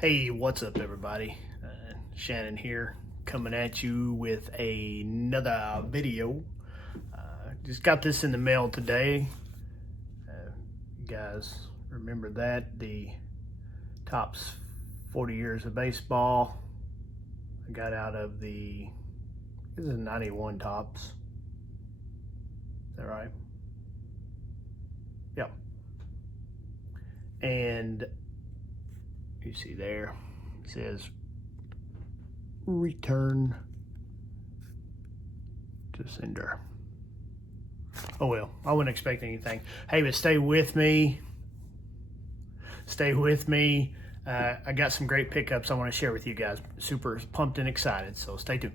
Hey, what's up, everybody? Shannon here, coming at you with another video. Just got this in the mail today. You guys remember that? The Topps 40 years of baseball. I got out of this is 91 Topps. Is that right? Yep. And you see there, it says return to sender. Oh well, I wasn't expecting anything. Hey, but stay with me. Stay with me. I got some great pickups I want to share with you guys. Super pumped and excited, so stay tuned.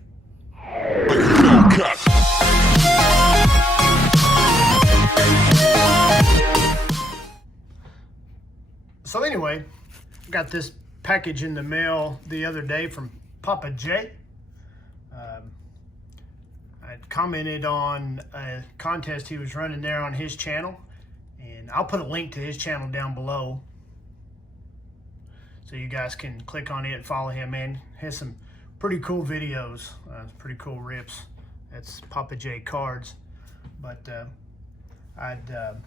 So anyway, got this package in the mail the other day from Papa J. I commented on a contest he was running there on his channel, and I'll put a link to his channel down below so you guys can click on it and follow him. Man, he has some pretty cool videos, pretty cool rips. That's Papa J Cards. But I'd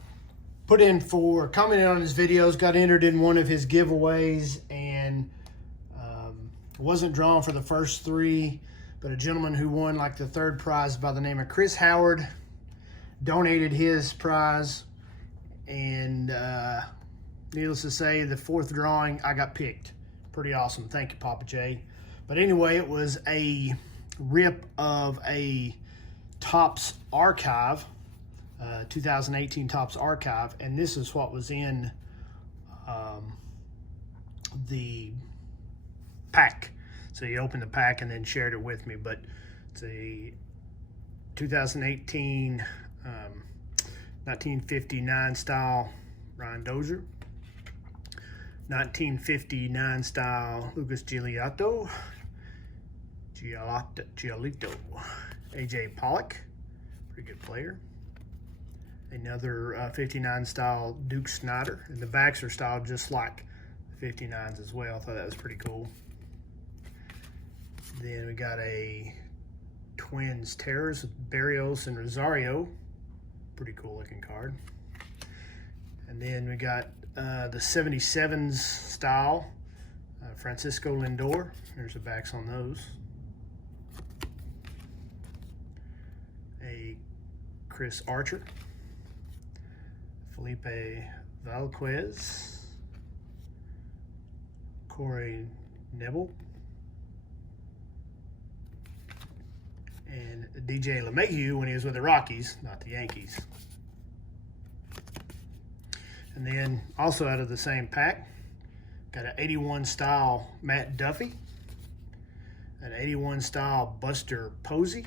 put in for commenting on his videos, got entered in one of his giveaways, and wasn't drawn for the first three, but a gentleman who won like the third prize by the name of Chris Howard donated his prize, and needless to say, the fourth drawing I got picked. Pretty awesome. Thank you, Papa J. But anyway, it was a rip of a Topps archive, 2018 Topps archive, and this is what was in the pack. So you opened the pack and then shared it with me, but it's a 2018 1959 style Ryan Dozier, 1959 style Lucas Giolito, AJ Pollock, pretty good player. Another 59 style Duke Snider, and the backs are styled just like the 59s as well. I thought that was pretty cool. Then we got a Twins Terrors, Barrios and Rosario, pretty cool looking card. And then we got the 77s style Francisco Lindor. There's the backs on those. A Chris Archer, Felipe Valquez, Corey Nebel, and DJ LeMahieu when he was with the Rockies, not the Yankees. And then also out of the same pack, got an 81 style Matt Duffy, an 81 style Buster Posey,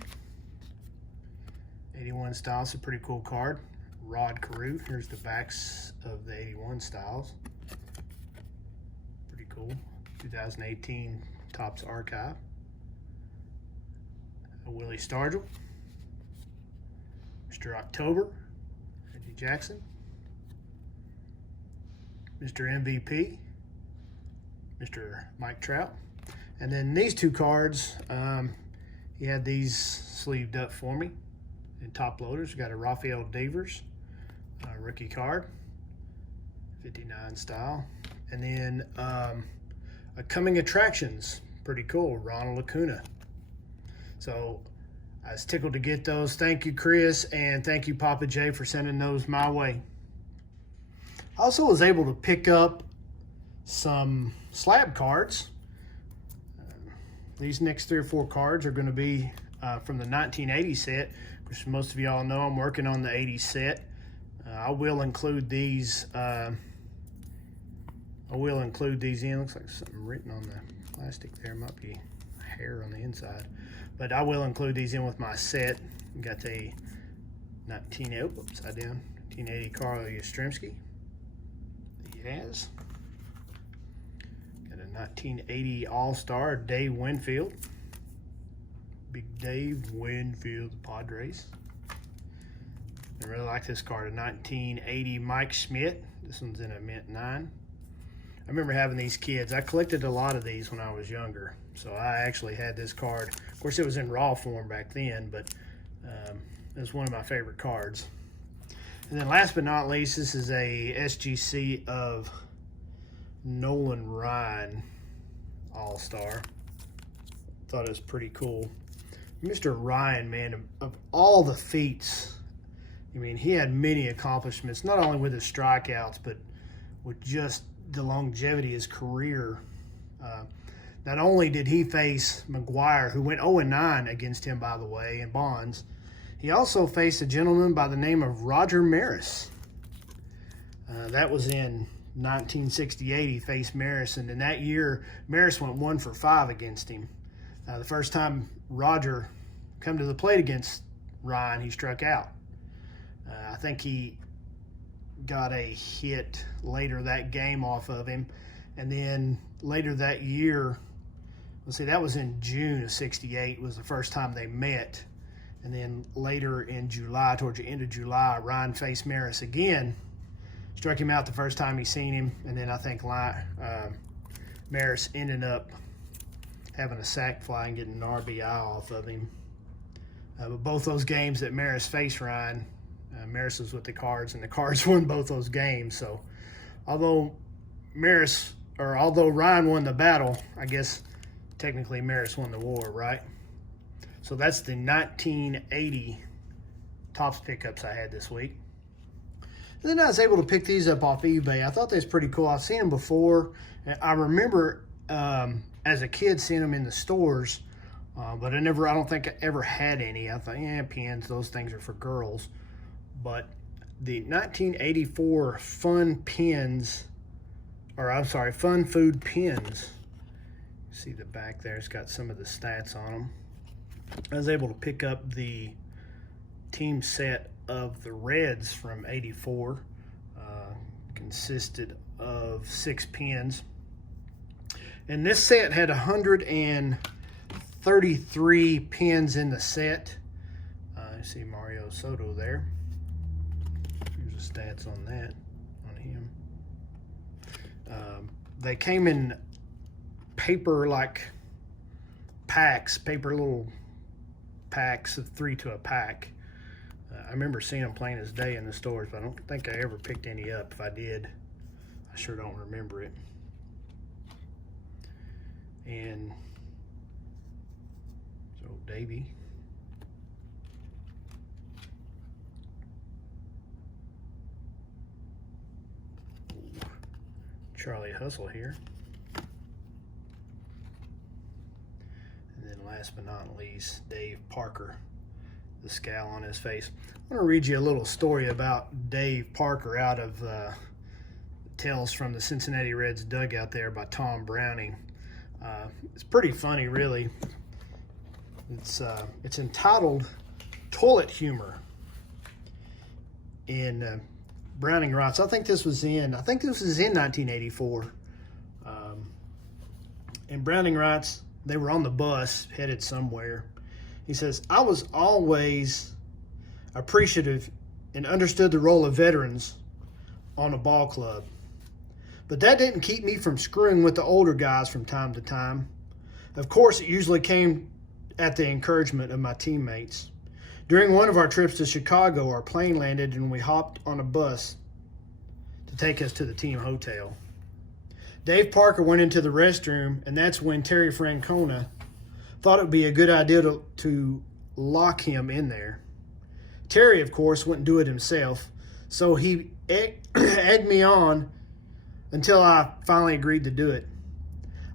81 style, it's a pretty cool card. Rod Carew, here's the backs of the 81 styles. Pretty cool. 2018 Topps archive. A Willie Stargell, Mr. October, Reggie Jackson, Mr. MVP, Mr. Mike Trout. And then these two cards, he had these sleeved up for me in top loaders. We got a Rafael Devers rookie card, 59 style. And then a Coming Attractions, pretty cool, Ronald Acuna. So I was tickled to get those. Thank you, Chris, and thank you, Papa J, for sending those my way. I also was able to pick up some slab cards. These next 3 or 4 cards are going to be from the 1980 set, which most of y'all know I'm working on the 80 set. I will include these. I will include these in. Looks like something written on the plastic there. Might be hair on the inside, but I will include these in with my set. We got the 1980 Carl Yastrzemski. Yes. Got a 1980 All-Star Dave Winfield. Big Dave Winfield, the Padres. I really like this card, a 1980 Mike Schmidt. This one's in a mint 9. remember having these kids. I collected a lot of these when I was younger. So I actually had this card. Of course, it was in raw form back then, but it was one of my favorite cards. And then last but not least, this is a SGC of Nolan Ryan All-Star. Thought it was pretty cool. Mr. Ryan, man, of all the feats, I mean, he had many accomplishments, not only with his strikeouts, but with just the longevity of his career. Not only did he face McGuire, who went 0-9 against him, by the way, in Bonds, he also faced a gentleman by the name of Roger Maris. That was in 1968. He faced Maris, and in that year, Maris went 1-for-5 against him. The first time Roger come to the plate against Ryan, he struck out. I think he got a hit later that game off of him, and then later that year, let's see, that was in June of '68 was the first time they met. And then later in July, towards the end of July, Ryan faced Maris again, struck him out the first time he seen him, and then I think Maris ended up having a sac fly and getting an RBI off of him. But both those games that Maris faced Ryan, Maris was with the Cards, and the Cards won both those games. So although Ryan won the battle, I guess technically Maris won the war, right? So that's the 1980 Topps pickups I had this week. And then I was able to pick these up off eBay. I thought they was pretty cool. I've seen them before. I remember as a kid seeing them in the stores, but I don't think I ever had any. I thought, pins, those things are for girls. But the 1984 Fun Food Pins. See the back there, it's got some of the stats on them. I was able to pick up the team set of the Reds from '84. Consisted of 6 pins. And this set had 133 pins in the set. You see Mario Soto there. Here's the stats on that, on him. They came in paper like packs, little packs of 3 to a pack. I remember seeing them plain as day in the stores, but I don't think I ever picked any up. If I did, I sure don't remember it. And so Davey. Charlie Hustle here. And then last but not least, Dave Parker, the scowl on his face. I'm going to read you a little story about Dave Parker out of Tales from the Cincinnati Reds dugout there by Tom Browning. It's pretty funny, really. It's entitled Toilet Humor. And Browning writes, I think this was in 1984. And Browning writes, they were on the bus headed somewhere. He says, I was always appreciative and understood the role of veterans on a ball club. But that didn't keep me from screwing with the older guys from time to time. Of course, it usually came at the encouragement of my teammates. During one of our trips to Chicago, our plane landed and we hopped on a bus to take us to the team hotel. Dave Parker went into the restroom, and that's when Terry Francona thought it would be a good idea to lock him in there. Terry, of course, wouldn't do it himself, so he egged me on until I finally agreed to do it.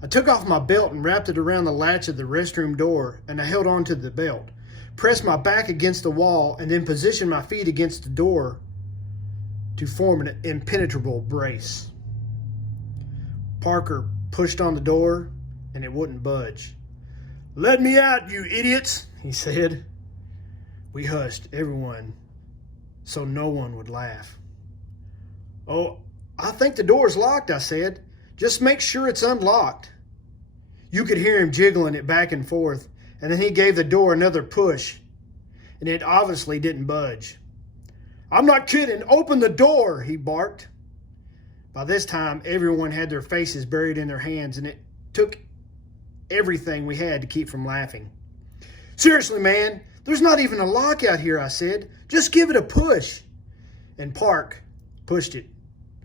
I took off my belt and wrapped it around the latch of the restroom door, and I held on to the belt, pressed my back against the wall, and then positioned my feet against the door to form an impenetrable brace. Parker pushed on the door, and it wouldn't budge. Let me out, you idiots, he said. We hushed, everyone, so no one would laugh. Oh, I think the door's locked, I said. Just make sure it's unlocked. You could hear him jiggling it back and forth, and then he gave the door another push, and it obviously didn't budge. I'm not kidding. Open the door, he barked. By this time, everyone had their faces buried in their hands, and it took everything we had to keep from laughing. "Seriously, man, there's not even a lock out here," I said. "Just give it a push." And Park pushed it.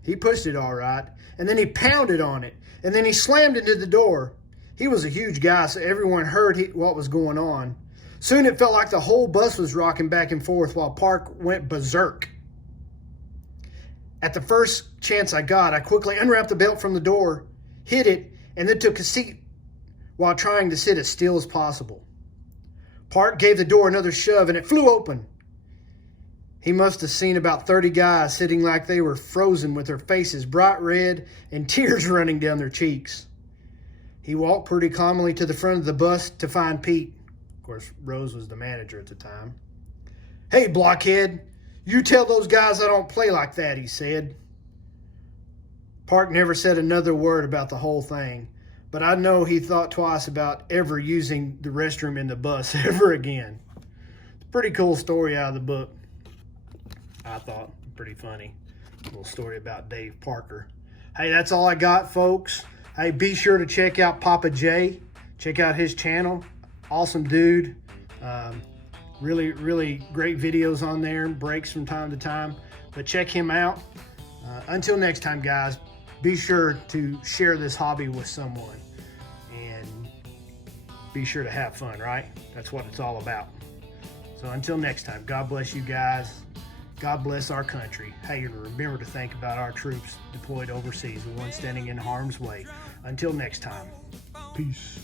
He pushed it all right, and then he pounded on it, and then he slammed into the door. He was a huge guy, so everyone heard what was going on. Soon it felt like the whole bus was rocking back and forth while Park went berserk. At the first chance I got, I quickly unwrapped the belt from the door, hid it, and then took a seat while trying to sit as still as possible. Park gave the door another shove, and it flew open. He must have seen about 30 guys sitting like they were frozen with their faces bright red and tears running down their cheeks. He walked pretty calmly to the front of the bus to find Pete. Of course, Rose was the manager at the time. "Hey, blockhead, you tell those guys I don't play like that," he said. Park never said another word about the whole thing, but I know he thought twice about ever using the restroom in the bus ever again. It's a pretty cool story out of the book. I thought pretty funny. A little story about Dave Parker. Hey, that's all I got, folks. Hey, be sure to check out Papa J. Check out his channel. Awesome dude. Really, really great videos on there. Breaks from time to time. But check him out. Until next time, guys, be sure to share this hobby with someone. And be sure to have fun, right? That's what it's all about. So until next time, God bless you guys. God bless our country. Hey, remember to think about our troops deployed overseas, the ones standing in harm's way. Until next time, peace.